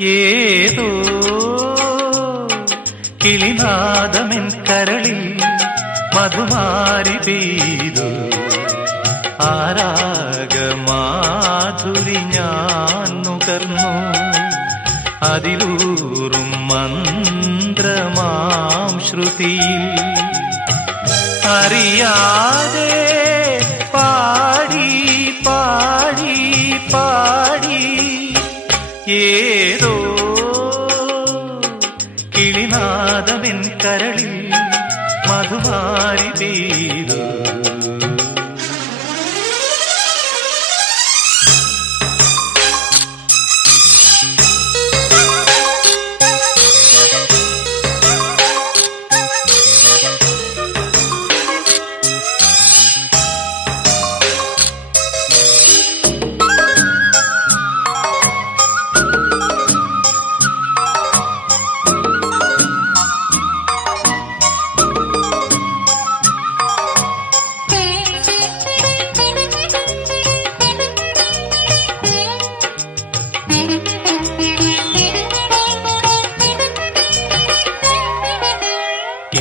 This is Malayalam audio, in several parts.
ഏതോ കിളിനാദമെൻ കരളിൽ മധുമാരി പെയ്തു. ആരാഗമാധുരി ഞാൻ നുകർന്നു. അതിലൂറും മന്ത്രമാം ശ്രുതിയിൽ അറിയാതെ പാടി പാടി പാടി ഏതോ കിളിനാദമെൻ കരളിൽ മധുമാരി പെയ്തു.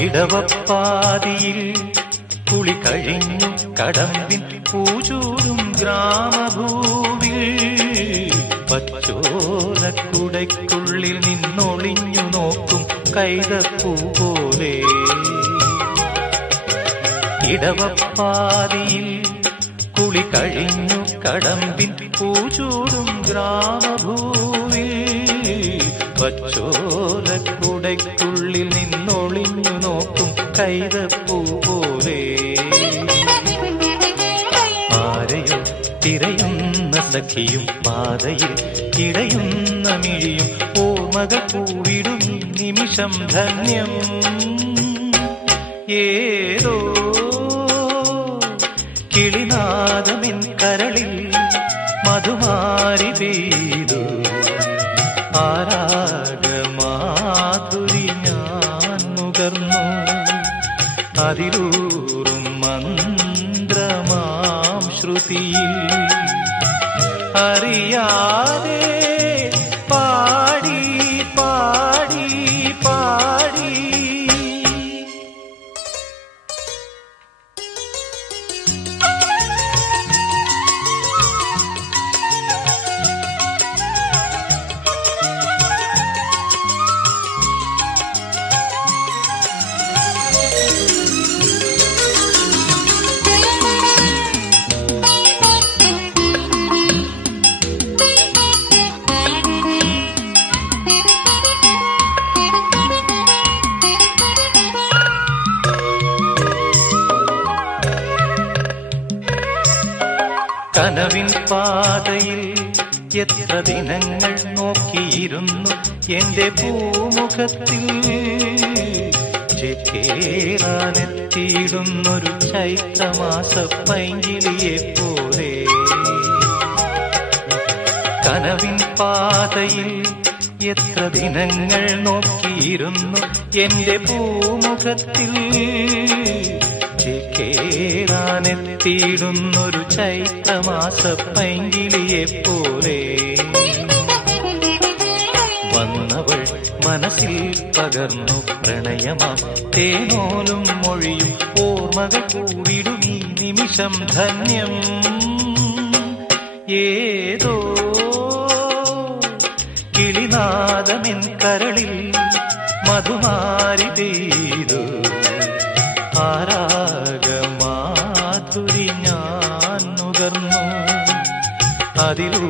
ഇടവപ്പാതിയിൽ കുളി കഴിഞ്ഞു കടമ്പിൻ പൂചൂടും ഗ്രാമഭൂവിൽ പച്ചോലക്കുടയ്ക്കുള്ളിൽ നിന്നൊളിഞ്ഞു നോക്കും കൈതപ്പൂ പോലെ. ഇടവപ്പാതിയിൽ കുളി കഴിഞ്ഞു കടമ്പിൻ പൂചൂടും ഗ്രാമഭൂവിൽ പച്ചോലക്കുടയ്ക്കുള്ളിൽ നിന്നൊളിഞ്ഞു നോക്കും കൈതപ്പൂ പോലെ. ആരെയോ തിരയുന്ന സഖിയും പാതയിൽ ഇടയുന്ന മിഴിയും ഓർമ്മകൾ പൂവിടും നിമിഷം ധന്യം. ഏതോ കിളിനാദമെൻ കരളിൽ മധുമാരി പെയ്തു. ആരാഗമാധുരി ഞാൻ നുകർന്നു. അതിലൂറും മന്ത്രമാം ശ്രുതിയിൽ അറിയാതെ പാടി പാടി പാടി. കനവിൻ പാതയിൽ എത്ര ദിനങ്ങൾ നോക്കിയിരുന്നു എന്റെ പൂമുഖത്തിൽ. ചേരാനെത്തിയിടുന്നൊരു ചൈത്രമാസ പൈങ്കിളിയെ പോലെ. കനവിൻ പാതയിൽ എത്ര ദിനങ്ങൾ നോക്കിയിരുന്നു എന്റെ പൂമുഖത്തിൽ. ചേരാനെത്തിയിടുന്നൊരു ചൈത്രമാസ പൈങ്കിളിയെ പോലെ. വന്നവൾ മനസ്സിൽ പകർന്നു പ്രണയമാം തേനോലും മൊഴിയും ഓർമ്മകൾ കൂടിടും ഈ നിമിഷം ധന്യം. ഏതോ കിളിനാദമെൻ കരളിൽ മധുമാരി പെയ്തു. ആരാഗമാധുരി ഞാൻ നുകർന്നു. അതിലൂ